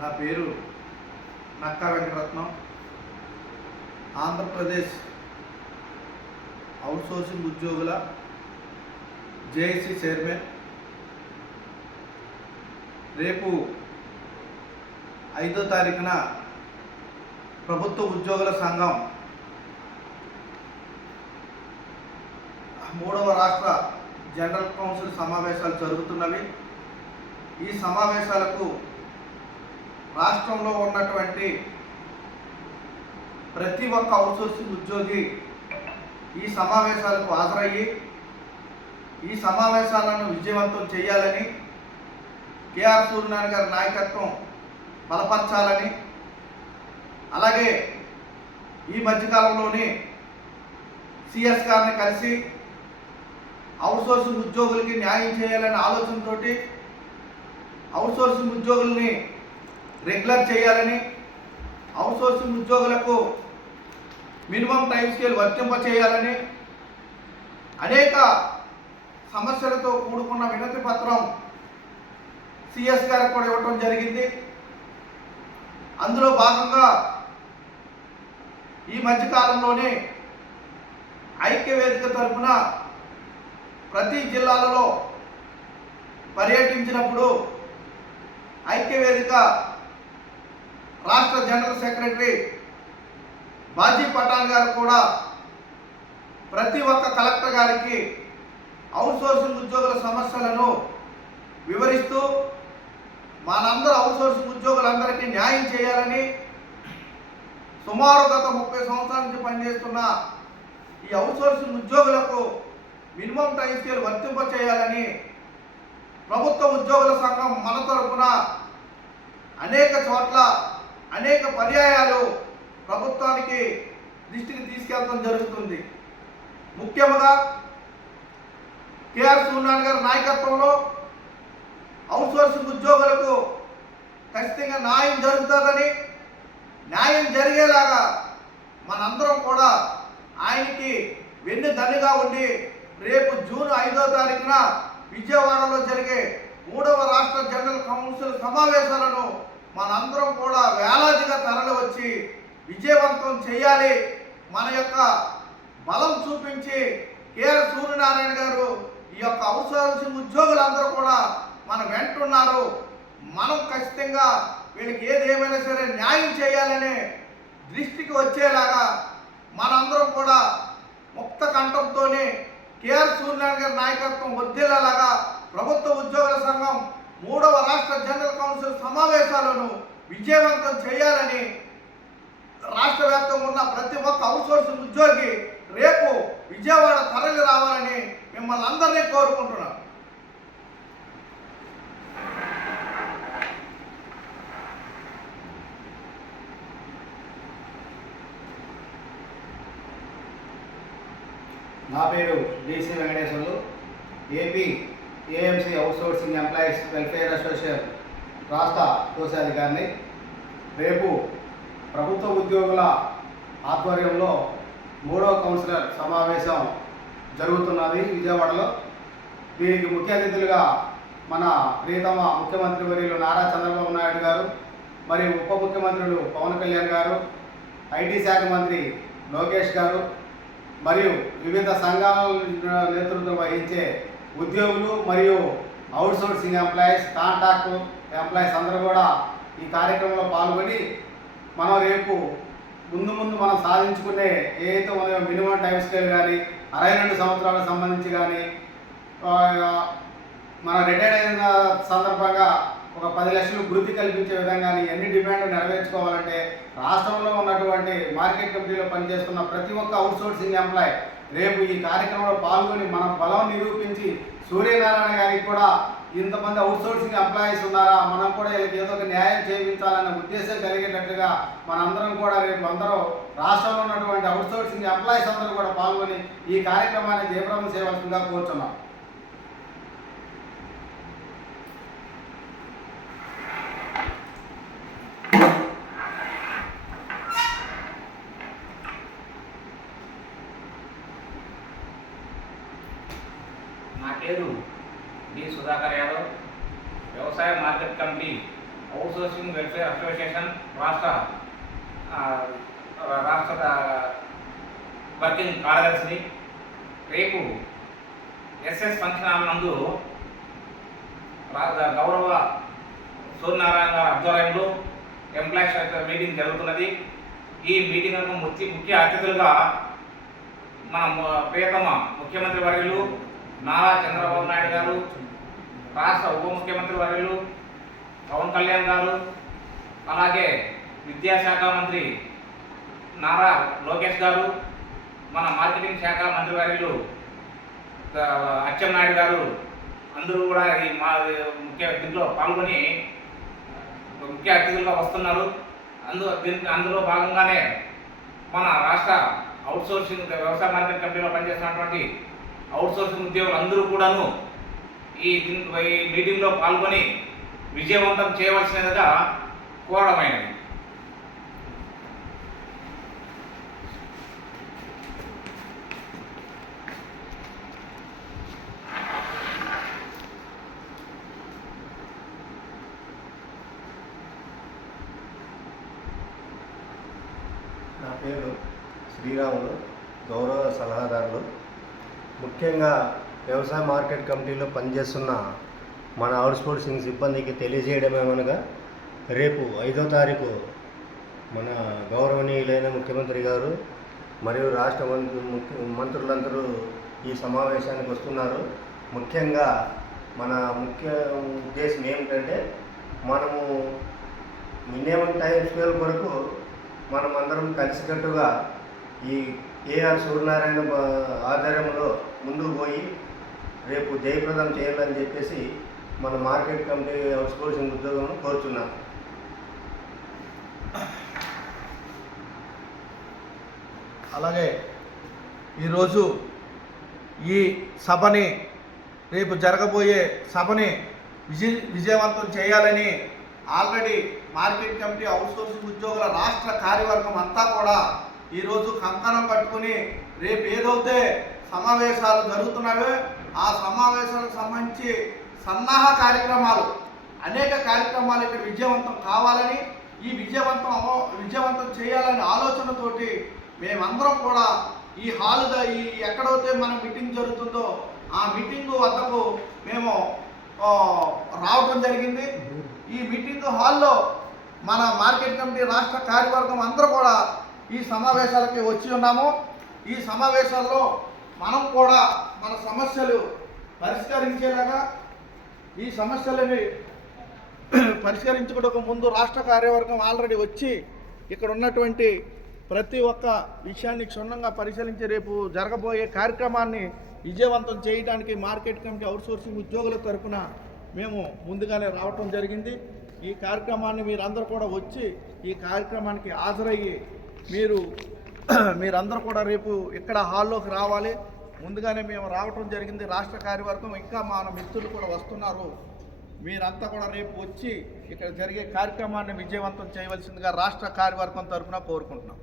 నా పేరు నక్కా వెంకటరత్నం. ఆంధ్రప్రదేశ్ అవుట్సోర్సింగ్ ఉద్యోగుల జేఏసీ చైర్మన్. రేపు 5వ తారీఖున ప్రభుత్వ ఉద్యోగుల సంఘం 3వ రాష్ట్ర జనరల్ కౌన్సిల్ సమావేశాలు జరుగుతున్నవి. ఈ సమావేశాలకు రాష్ట్రంలో ఉన్నటువంటి ప్రతి ఒక్క అవుట్సోర్సింగ్ ఉద్యోగి ఈ సమావేశాలకు హాజరయ్యి ఈ సమావేశాలను విజయవంతం చేయాలని, కేఆర్ సూర్యనారాయణ గారి నాయకత్వం బలపరచాలని, అలాగే ఈ మధ్యకాలంలోనే సిఎస్ గారిని కలిసి అవుట్సోర్సింగ్ ఉద్యోగులకి న్యాయం చేయాలనే ఆలోచనతో అవుట్సోర్సింగ్ ఉద్యోగుల్ని రెగ్యులర్ చేయాలని, అవుట్సోర్సింగ్ ఉద్యోగులకు మినిమం టైం స్కేల్ వర్తింప చేయాలని అనేక సమస్యలతో కూడుకున్న వినతి పత్రం సిఎస్ గారికి కూడా ఇవ్వటం జరిగింది. అందులో భాగంగా ఈ మధ్యకాలంలోనే ఐక్యవేదిక తరఫున ప్రతి జిల్లాలలో పర్యటించినప్పుడు ఐక్యవేదిక రాష్ట్ర జనరల్ సెక్రటరీ బాజీ పఠాన్ గారు కూడా ప్రతి ఒక్క కలెక్టర్ గారికి అవుట్సోర్సింగ్ ఉద్యోగుల సమస్యలను వివరిస్తూ మనందరూ అవుట్సోర్సింగ్ ఉద్యోగులందరికీ న్యాయం చేయాలని, సుమారు గత 30 సంవత్సరాల నుంచి పనిచేస్తున్న ఈ అవుట్సోర్సింగ్ ఉద్యోగులకు మినిమం టైం స్కేల్ వర్తింప చేయాలని ప్రభుత్వ ఉద్యోగుల సంఘం మన తరపున అనేక చోట్ల అనేక పర్యాయాలు ప్రభుత్వానికి దృష్టికి తీసుకెళ్లడం జరుగుతుంది. ముఖ్యంగా కేఆర్ సూర్యనారాయణ గారి నాయకత్వంలో అవుట్సోర్సింగ్ ఉద్యోగులకు ఖచ్చితంగా న్యాయం జరుగుతుందని, న్యాయం జరిగేలాగా మనందరం కూడా ఆయనకి వెన్నుదన్నుగా ఉండి రేపు జూన్ 5వ తారీఖున విజయవాడలో జరిగే 3వ రాష్ట్ర జనరల్ కౌన్సిల్ సమావేశాలను మనందరం కూడా వేలాదిగా తరలి వచ్చి విజయవంతం చేయాలి. మన యొక్క బలం చూపించి కేఆర్ సూర్యనారాయణ గారు ఈ యొక్క అవుట్సోర్సింగ్ ఉద్యోగులందరూ కూడా మన వెంట ఉన్నారు. మనం ఖచ్చితంగా వీళ్ళకి ఏదేమైనా సరే న్యాయం చేయాలనే దృష్టికి వచ్చేలాగా మనందరం కూడా ముక్త కంఠంతోనే కేఆర్ సూర్యనారాయణ గారి నాయకత్వం వర్ధిల్లేలాగా ప్రభుత్వ ఉద్యోగుల సంఘం 3వ రాష్ట్ర జనరల్ కౌన్సిల్ సమావేశాలను విజయవంతం చేయాలని, రాష్ట్ర వ్యాప్తంగా ఉన్న ప్రతి ఒక్క అవుట్సోర్సింగ్ ఉద్యోగి రేపు విజయవాడ తరలి రావాలని మిమ్మల్ని అందరినీ కోరుకుంటున్నాను. నా పేరు DC Venkateswarlu, AP AMC outsourcing employees welfare association రాష్ట్ర కోశాధికారిని. రేపు ప్రభుత్వ ఉద్యోగుల ఆధ్వర్యంలో 3వ కౌన్సిలర్ సమావేశం జరుగుతున్నది విజయవాడలో. దీనికి ముఖ్య అతిథులుగా మన ప్రియతమ ముఖ్యమంత్రి వర్యులు నారా చంద్రబాబు నాయుడు గారు, మరియు ఉప ముఖ్యమంత్రులు పవన్ కళ్యాణ్ గారు, ఐటీ శాఖ మంత్రి లోకేష్ గారు, మరియు వివిధ సంఘాల నేతృత్వం వహించే ఉద్యోగులు మరియు అవుట్సోర్సింగ్ ఎంప్లాయీస్, కాంట్రాక్ట్ ఎంప్లాయీస్ అందరూ కూడా ఈ కార్యక్రమంలో పాల్గొని మనం రేపు ముందు మనం సాధించుకునే ఏదైతే ఉన్నాయో మినిమం టైం స్కేల్ కానీ 62 సంవత్సరాలకు సంబంధించి కానీ మన రిటైర్ అయిన సందర్భంగా ఒక 10 లక్షలు వృద్ధి కల్పించే విధంగా ఎన్ని డిమాండ్లు నెరవేర్చుకోవాలంటే రాష్ట్రంలో ఉన్నటువంటి మార్కెట్ కమిటీలో పనిచేస్తున్న ప్రతి ఒక్క అవుట్సోర్సింగ్ ఎంప్లాయీ రేపు ఈ కార్యక్రమంలో పాల్గొని మన బలం నిరూపించి సూర్యనారాయణ గారికి కూడా ఇంతమంది అవుట్సోర్సింగ్ ఎంప్లాయీస్ ఉన్నారా, మనం కూడా వీళ్ళకి ఏదో ఒక న్యాయం చేయించాలనే ఉద్దేశం కలిగేటట్టుగా మనందరం కూడా రేపు అందరూ రాష్ట్రంలో ఉన్నటువంటి అవుట్సోర్సింగ్ ఎంప్లాయీస్ అందరూ కూడా పాల్గొని ఈ కార్యక్రమాన్ని జయప్రదం చేయవలసిందిగా కోరుతున్నాం. నా పేరు డి సుధాకర్ యాదవ్, వ్యవసాయ market committee outsourcing welfare association రాష్ట్ర వర్కింగ్ కార్యదర్శిని. రేపు ఎస్ఎస్ ఫంక్షన్ హాల్ నందు గౌరవ సూర్యనారాయణ గారి ఆధ్వర్యంలో ఎంప్లాయీస్ మీటింగ్ జరుగుతున్నది. ఈ మీటింగ్కు ముఖ్య అతిథులుగా మన ప్రియతమ ముఖ్యమంత్రి వర్యులు నారా చంద్రబాబు నాయుడు గారు, రాష్ట్ర ఉప ముఖ్యమంత్రి వర్యులు పవన్ కళ్యాణ్ గారు, అలాగే విద్యాశాఖ మంత్రి నారా లోకేష్ గారు, మన మార్కెటింగ్ శాఖ మంత్రి వర్యులు అచ్చెన్నాయుడు గారు అందరూ కూడా ఈ దీంట్లో పాల్గొని ముఖ్య అతిథులుగా వస్తున్నారు. అందులో భాగంగానే మన రాష్ట్ర అవుట్సోర్సింగ్ వ్యవసాయ మార్కెట్ కమిటీలో పనిచేస్తున్నటువంటి అవుట్సోర్సింగ్ ఉద్యోగులు అందరూ కూడాను ఈ మీటింగ్లో పాల్గొని విజయవంతం చేయవలసినదిగా కోరడమైనది. నా పేరు శ్రీరాములు, గౌరవ సలహాదారులు. ముఖ్యంగా వ్యవసాయ మార్కెట్ కమిటీలో పనిచేస్తున్న మన అవుట్సోర్సింగ్ సిబ్బందికి తెలియజేయడమేమనగా, రేపు 5వ తారీఖు మన గౌరవనీయులైన ముఖ్యమంత్రి గారు మరియు రాష్ట్ర మంత్రులందరూ ఈ సమావేశానికి వస్తున్నారు. ముఖ్యంగా మన ముఖ్య ఉద్దేశం ఏమిటంటే, మనము మినిమం టైం స్కేల్ వరకు మనం అందరం కలిసికట్టుగా ఈ ఏఆర్ సూర్యనారాయణ ఆధ్వర్యంలో ముందుకు పోయి రేపు జయప్రదం చేయాలని చెప్పేసి మన మార్కెట్ కమిటీ అవుట్సోర్సింగ్ ఉద్యోగం కోరుతున్నాం. అలాగే ఈరోజు ఈ సభని, రేపు జరగబోయే సభని విజయవంతం చేయాలని ఆల్రెడీ మార్కెట్ కమిటీ అవుట్సోర్సింగ్ ఉద్యోగుల రాష్ట్ర కార్యవర్గం అంతా కూడా ఈరోజు కంకణం కట్టుకుని రేపు ఏదైతే సమావేశాలు జరుగుతున్నాయో ఆ సమావేశాలకు సంబంధించి సన్నాహ కార్యక్రమాలు, అనేక కార్యక్రమాలు ఇక్కడ విజయవంతం కావాలని, ఈ విజయవంతం చేయాలనే ఆలోచనతోటి మేమందరం కూడా ఈ హాలుగా ఎక్కడైతే మన మీటింగ్ జరుగుతుందో ఆ మీటింగ్ వద్దకు మేము రావడం జరిగింది. ఈ మీటింగ్ హాల్లో మన మార్కెట్ కమిటీ రాష్ట్ర కార్యవర్గం అందరూ కూడా ఈ సమావేశాలకి వచ్చి ఉన్నాము. ఈ సమావేశాల్లో మనం కూడా మన సమస్యలు పరిష్కరించేలాగా, ఈ సమస్యలని పరిష్కరించుకోవడానికి ముందు రాష్ట్ర కార్యవర్గం ఆల్రెడీ వచ్చి ఇక్కడ ఉన్నటువంటి ప్రతి ఒక్క విషయాన్ని క్షుణ్ణంగా పరిశీలించి రేపు జరగబోయే కార్యక్రమాన్ని విజయవంతం చేయడానికి మార్కెట్ కమిటీ అవుట్సోర్సింగ్ ఉద్యోగుల తరఫున మేము ముందుగానే రావటం జరిగింది. ఈ కార్యక్రమాన్ని మీరందరూ కూడా వచ్చి ఈ కార్యక్రమానికి హాజరయ్యి మీరందరూ కూడా రేపు ఇక్కడ హాల్లోకి రావాలి. ముందుగానే మేము రావటం జరిగింది. రాష్ట్ర కార్యవర్గం ఇంకా మన మిత్రులు కూడా వస్తున్నారు. మీరంతా కూడా రేపు వచ్చి ఇక్కడ జరిగే కార్యక్రమాన్ని విజయవంతం చేయవలసిందిగా రాష్ట్ర కార్యవర్గం తరఫున కోరుకుంటున్నాం.